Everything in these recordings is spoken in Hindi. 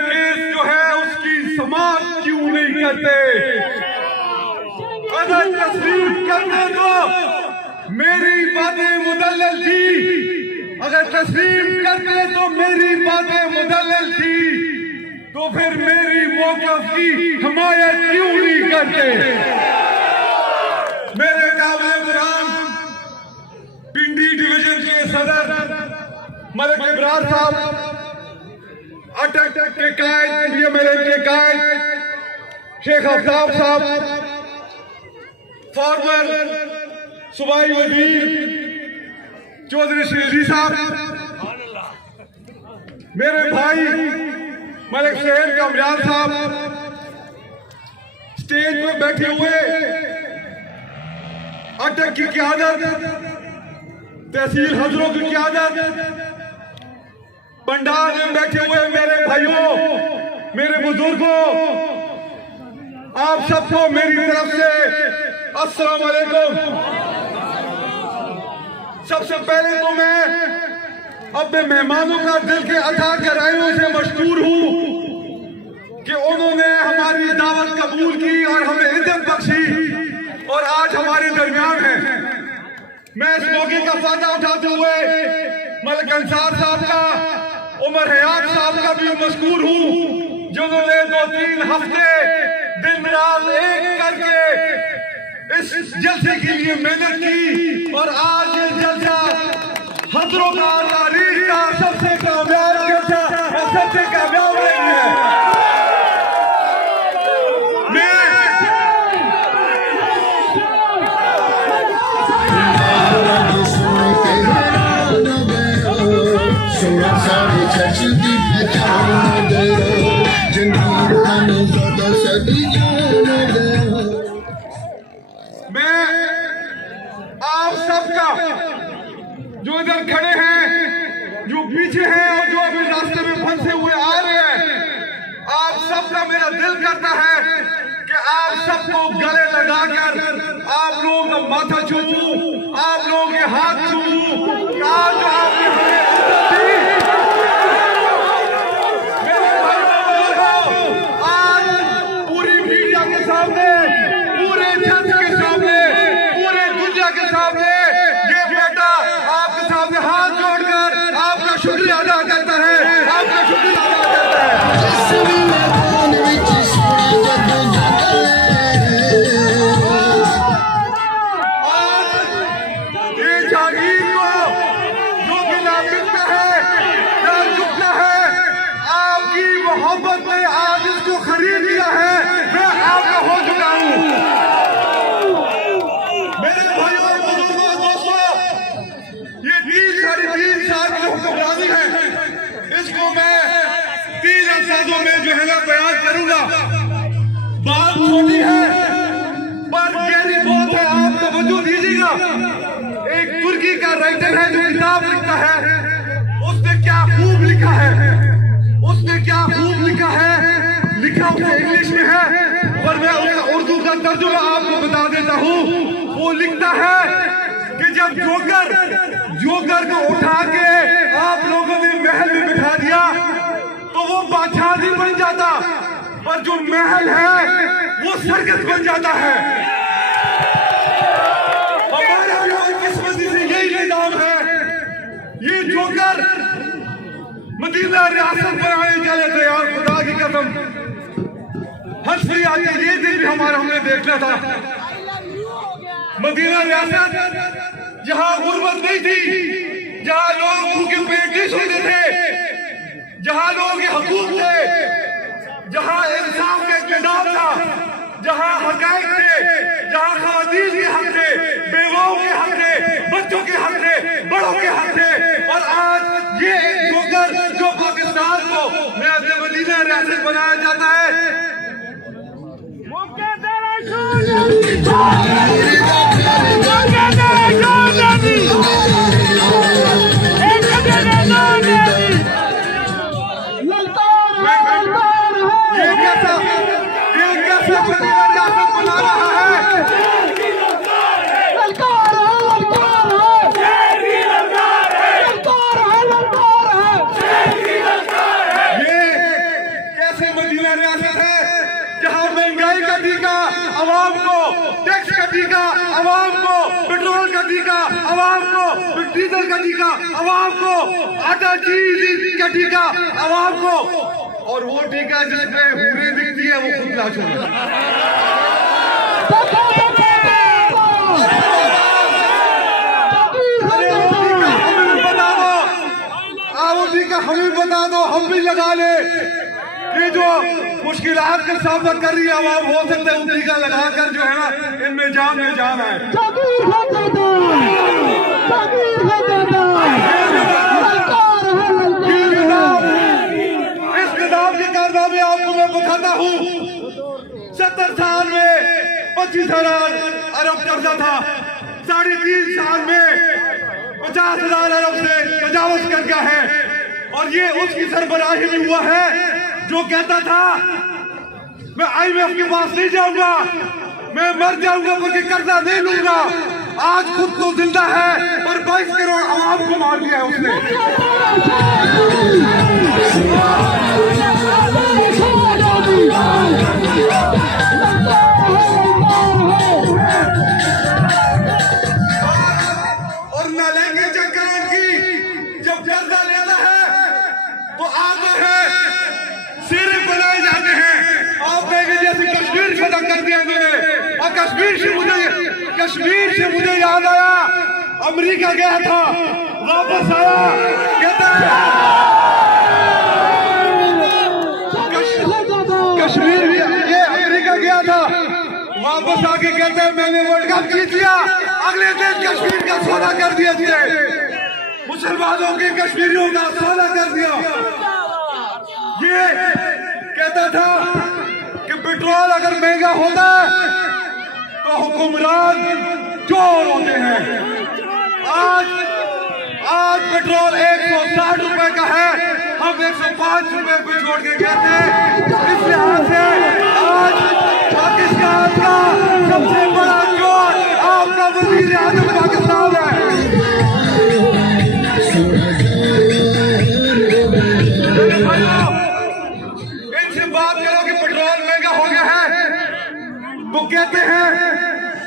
केस जो है उसकी समाप्त क्यों नहीं करते? अगर तस्लीम करते तो मेरी बातें मुदल्लल थी, अगर तस्लीम करते तो मेरी बातें मुदल्लल थी, तो फिर मेरी मौक़िफ़ की हिमायत क्यों नहीं करते? मेरे काबिल एहतराम पिंडी डिवीजन के सदर मलिक इब्रार साहब, अटक के कायद, PMLN के कायद शेख आफ्ताब साहब, फॉर्मर सूबाई वजीर चौधरी श्री साहब, मेरे भाई मलिक शहर कामयाब साहब, स्टेज पर बैठे हुए अटक की क़यादत, तहसील हजरों की क़यादत, पंडाल में बैठे हुए मेरे भाइयों, मेरे बुजुर्गों, आप सबको मेरी तरफ से अस्सलाम वालेकुम। सबसे पहले तो मैं अपने मेहमानों का दिल के अता गहराइयों से मशकूर हूं कि उन्होंने हमारी दावत कबूल की और हमें इज्जत बख्शी और आज हमारे दरमियान है। मैं इस मौके का फायदा उठाते हुए मलिक अंसार साहब का, उमर हयात साहब का भी मशकूर हूँ, जिन्होंने 2-3 हफ्ते दिन रात एक करके इस जलसे के लिए मेहनत की और आज ये जलसा हज़रों का तारीख का सबसे कामयाब जलसा, सबसे कामयाब रही है। मैं आप सबका, जो इधर खड़े हैं, जो पीछे हैं और जो अभी रास्ते में फंसे हुए आ रहे हैं, आप सबका मेरा दिल करता है कि आप सबको गले लगाकर आप लोगों का माथा छूऊं, आप लोगों के हाथ छूऊं, आज जो आपने हमें शुक्रिया अदा करता है, आपका शुक्रिया अदा करता है। ये जागीर को जो कि ना मिलता है ना झुकता है, आपकी मोहब्बत ने आज इसको खरीद लिया है, मैं आपका हो चुका हूँ। मेरे भाइयों बुजुर्गों दोस्तों, ये 3-3.5 साल की हुक्मरानी है, इसको मैं 3 अल्फाजों में जो है ना बयान करूंगा। बात छोटी है पर गहरी बहुत है, आप तवज्जो दीजिएगा। एक तुर्की का राइटर है जो किताब लिखता है, उसने क्या खूब लिखा है, उसने क्या खूब लिखा है, लिखा उसने इंग्लिश में है पर मैं उसका उर्दू का तर्जुमा आपको बता देता हूँ। वो लिखता है कि जब जोकर को उठा के आप लोगों ने महल में बिठा दिया तो वो बादशाह नहीं बन जाता, पर जो महल है वो सर्कस बन जाता है। हमारे किस्मती से यही निजाम है। ये जोकर मदीना रियासत बनाने चले थे यार, खुदा की कसम हंस भी आती, ये दिन भी हमने देखना था। मदीना रियासत जहां गुर्बत नहीं थी, जहां लोग भूखे पेट नहीं सोते थे, जहां लोगों के हकूक थे, जहां इंसाफ के इंसाफ था, जहां हकाइक थे, जहां खवातीन के हक थे, बेवाओं के हक थे, बच्चों के हक थे, बड़ों के हक थे। और आज ये एक जोकर जो पाकिस्तान को नया मदीना रियासत बनाया जाता है, आवाम को टैक्स का टीका, आवाम को पेट्रोल का टीका, आवाम को डीजल का टीका, आवाम को आटा चीज का टीका, आवाम को, और वो टीका जिसमें हूरें दिखती है वो खुद ना छोड़े। वो टीका हमें बता दो, हम भी लगा ले। ये जो मुश्किलात का सामना कर रही है आवाम, हो सकता है टीका लगाकर जो है ना इनमें जान है। इस निजाम के कारनामे आपको मैं बताता हूँ। 70 साल में 25,000 अरब कर्जा था, 3.5 साल में 50,000 अरब से तजावुज कर गया है। और ये उसकी सरबराही में हुआ है जो कहता था मैं IMF के पास नहीं जाऊंगा, मैं मर जाऊंगा क्योंकि कर्जा नहीं लूंगा। आज खुद तो जिंदा है और 22 करोड़ आवाम को मार दिया है उसने। और नालायकी चक्कर की जब कर्जा लेता है तो आते हैं सिर बनाए जाते हैं। आप देखें जैसे कश्मीर खत्म कर दिया इन्होंने। और कश्मीर से मुझे याद आया, अमेरिका गया था, वापस आया, कहता है कश्मीर, ये अमेरिका गया था, वापस आके कहते हैं मैंने वर्ल्ड कप जीत लिया। अगले दिन कश्मीर का सौदा कर दिया, मुसलमानों के कश्मीरियों का सौदा कर दिया। ये कहता था कि पेट्रोल अगर महंगा होता है तो हुक्मरान चोर होते हैं। आज पेट्रोल 160 रुपए का है, हम 105 रुपए पे छोड़ के कहते हैं। इस लिहाज से आज पाकिस्तान का सबसे बड़ा चोर आपका वजीर आजम पाकिस्तान है। इनसे बात करो कि पेट्रोल महंगा हो गया है तो कहते हैं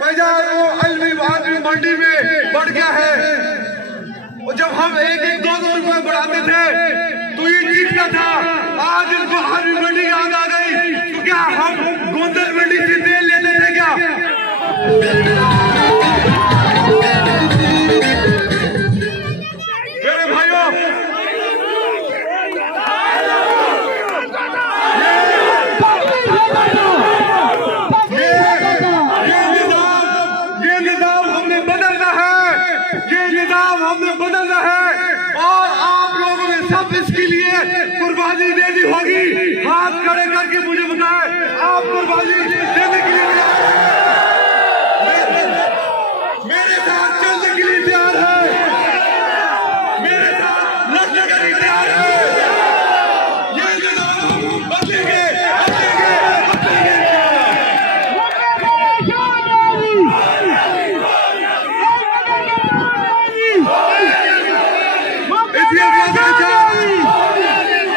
बाजार वो अलवी मंडी में बढ़ गया है। और जब हम 1-2 रुपए बढ़ाते थे तो ये चीखता था। आज इनको अलवी मंडी याद आ गई तो क्या हम गोंदल मंडी से तेल लेते थे क्या? मेरे भाइयों, हमने बदलना है और आप लोगों ने सब इसके लिए कुर्बानी देनी होगी। हाथ खड़े करके मुझे बताएं, आप कुर्बानी देने के लिए मेरे साथ चलने के लिए तैयार है, मेरे साथ लड़ने के लिए तैयार है। ये बदलेंगे।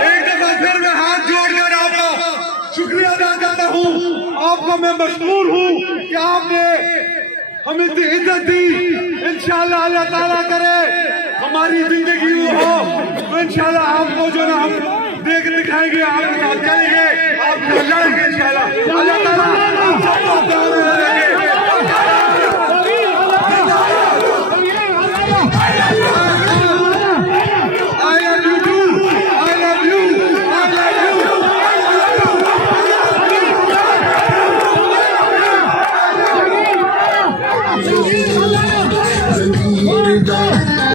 एक दफा फिर मैं हाथ जोड़कर आपका शुक्रिया अदा करता हूँ। आपका मैं मशहूर हूँ कि आपने हमें इज्जत दी। इंशाल्लाह अल्लाह ताला करे हमारी जिंदगी हो तो इंशाल्लाह आपको जो ना हम देख दिखाएंगे, आप चलेंगे, आप लड़ेंगे इंशाल्लाह। अल्लाह ताला आप सबको प्यार करेंगे। जिंदाबाद